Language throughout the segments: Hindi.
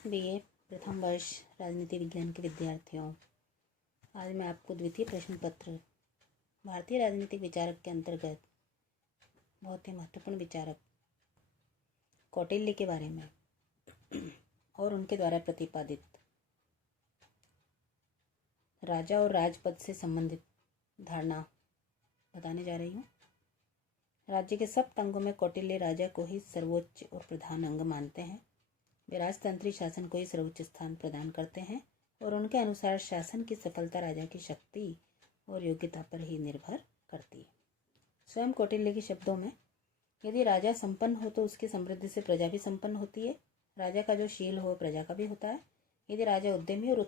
बीए प्रथम वर्ष राजनीति विज्ञान के विद्यार्थियों, आज मैं आपको द्वितीय प्रश्न पत्र भारतीय राजनीतिक विचारक के अंतर्गत बहुत ही महत्वपूर्ण विचारक कौटिल्य के बारे में और उनके द्वारा प्रतिपादित राजा और राजपद से संबंधित धारणा बताने जा रही हूँ। राज्य के सब अंगों में कौटिल्य राजा को ही सर्वोच्च और प्रधान अंग मानते हैं। वे राजतंत्री शासन को ही सर्वोच्च स्थान प्रदान करते हैं और उनके अनुसार शासन की सफलता राजा की शक्ति और योग्यता पर ही निर्भर करती है। स्वयं कौटिल्य के शब्दों में, यदि राजा संपन्न हो तो उसकी समृद्धि से प्रजा भी संपन्न होती है। राजा का जो शील हो प्रजा का भी होता है। यदि राजा उद्यमी और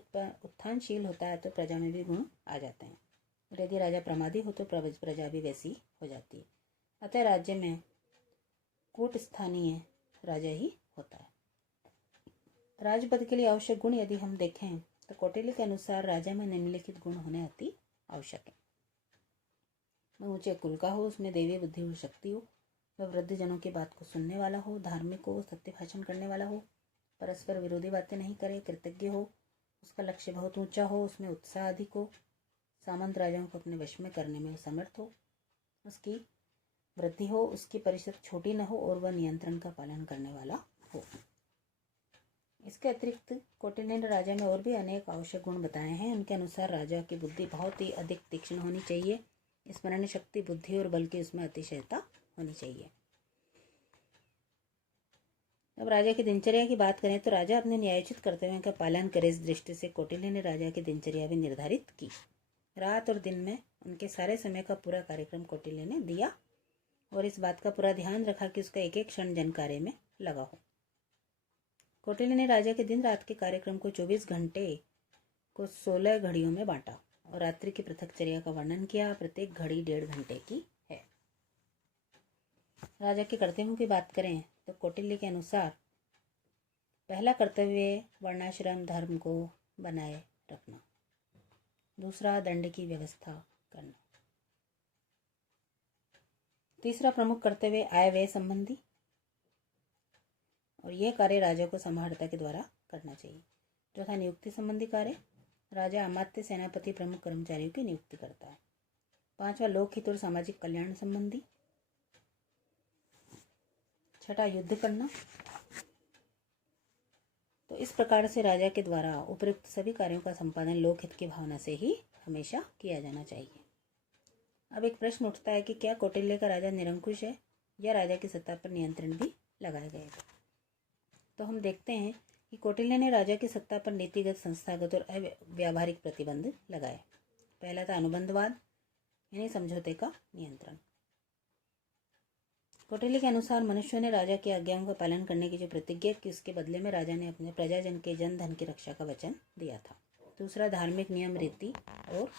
उत्थानशील होता है तो प्रजा में भी गुण आ जाते हैं, और यदि राजा प्रमादी हो तो प्रजा भी वैसी हो जाती है। अतः राज्य में कूट स्थानीय राजा ही होता है। राजपद के लिए आवश्यक गुण यदि हम देखें तो कौटिल्य के अनुसार राजा में निम्नलिखित गुण होने अति आवश्यक है। वह ऊंचे कुल का हो, उसमें दैवीय बुद्धि और शक्ति हो, वह वृद्धजनों की बात को सुनने वाला हो, धार्मिक हो, सत्य भाषण करने वाला हो, परस्पर विरोधी बातें नहीं करे, कृतज्ञ हो, उसका लक्ष्य बहुत ऊंचा हो, उसमें उत्साह अधिक हो, सामंत राजाओं को अपने वश में करने में समर्थ हो, उसकी वृद्धि हो, उसकी परिषद छोटी न हो और वह नियंत्रण का पालन करने वाला हो। इसके अतिरिक्त कौटिल्य ने राजा में और भी अनेक आवश्यक गुण बताए हैं। उनके अनुसार राजा की बुद्धि बहुत ही अधिक तीक्ष्ण होनी चाहिए, स्मरण शक्ति, बुद्धि और बल की उसमें अतिशयता होनी चाहिए। अब राजा की दिनचर्या की बात करें तो राजा अपने न्यायोचित कर्तव्यों का पालन करे, इस दृष्टि से कौटिल्य ने राजा की दिनचर्या भी निर्धारित की। रात और दिन में उनके सारे समय का पूरा कार्यक्रम कौटिल्य ने दिया और इस बात का पूरा ध्यान रखा कि उसका एक एक क्षण जन कार्य में लगा हो। कौटिल्य ने राजा के दिन रात के कार्यक्रम को 24 घंटे को 16 घड़ियों में बांटा और रात्रि की पृथकचर्या का वर्णन किया। प्रत्येक घड़ी 1.5 घंटे की है। राजा के कर्तव्यों की बात करें तो कौटिल्य के अनुसार पहला कर्तव्य वर्णाश्रम धर्म को बनाए रखना, दूसरा दंड की व्यवस्था करना, तीसरा प्रमुख कर्तव्य आय व्यय संबंधी, और यह कार्य राजा को समाहर्ता के द्वारा करना चाहिए। चौथा नियुक्ति संबंधी कार्य, राजा अमात्य, सेनापति, प्रमुख कर्मचारियों की नियुक्ति करता है। पांचवा लोकहित और सामाजिक कल्याण संबंधी। छठा युद्ध करना। तो इस प्रकार से राजा के द्वारा उपयुक्त सभी कार्यों का संपादन लोकहित की भावना से ही हमेशा किया जाना चाहिए। अब एक प्रश्न उठता है कि क्या कौटिल्य का राजा निरंकुश है या राजा की सत्ता पर नियंत्रण भी लगाए गए थे। तो हम देखते हैं कि कौटिल्य ने राजा की सत्ता पर नीतिगत, संस्थागत और अव्यावहारिक प्रतिबंध लगाए। पहला था अनुबंधवाद, यानी समझौते का नियंत्रण। कौटिल्य के अनुसार मनुष्यों ने राजा की आज्ञाओं का पालन करने की जो प्रतिज्ञा की, उसके बदले में राजा ने अपने प्रजाजन के जन धन की रक्षा का वचन दिया था। दूसरा धार्मिक नियम, रीति और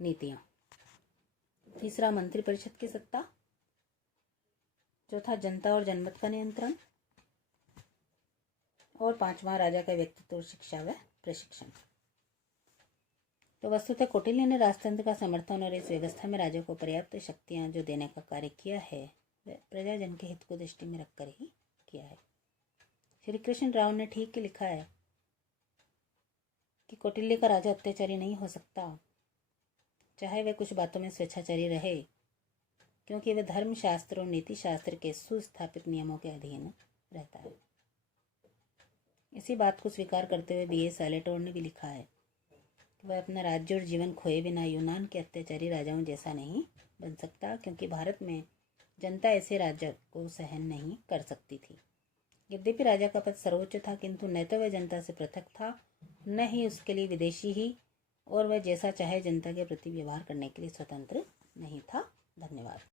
नीतियां। तीसरा मंत्री परिषद की सत्ता। चौथा जनता और जनमत का नियंत्रण। और पांचवा राजा का व्यक्तित्व और शिक्षा व प्रशिक्षण। तो वस्तुतः कौटिल्य ने राजतंत्र का समर्थन और इस व्यवस्था में राजा को पर्याप्त शक्तियां जो देने का कार्य किया है वह प्रजाजन के हित को दृष्टि में रखकर ही किया है। श्री कृष्ण राव ने ठीक लिखा है कि कौटिल्य का राजा अत्याचारी नहीं हो सकता, चाहे वह कुछ बातों में स्वेच्छाचारी रहे, क्योंकि वह धर्म शास्त्र और नीति शास्त्र के सुस्थापित नियमों के अधीन रहता है। इसी बात को स्वीकार करते हुए B.A. सैलेटोर ने भी लिखा है कि वह अपना राज्य और जीवन खोए बिना यूनान के अत्याचारी राजाओं जैसा नहीं बन सकता, क्योंकि भारत में जनता ऐसे राजा को सहन नहीं कर सकती थी। यद्यपि राजा का पद सर्वोच्च था, किंतु न तो वह जनता से पृथक था, न ही उसके लिए विदेशी ही, और वह जैसा चाहे जनता के प्रति व्यवहार करने के लिए स्वतंत्र नहीं था। धन्यवाद।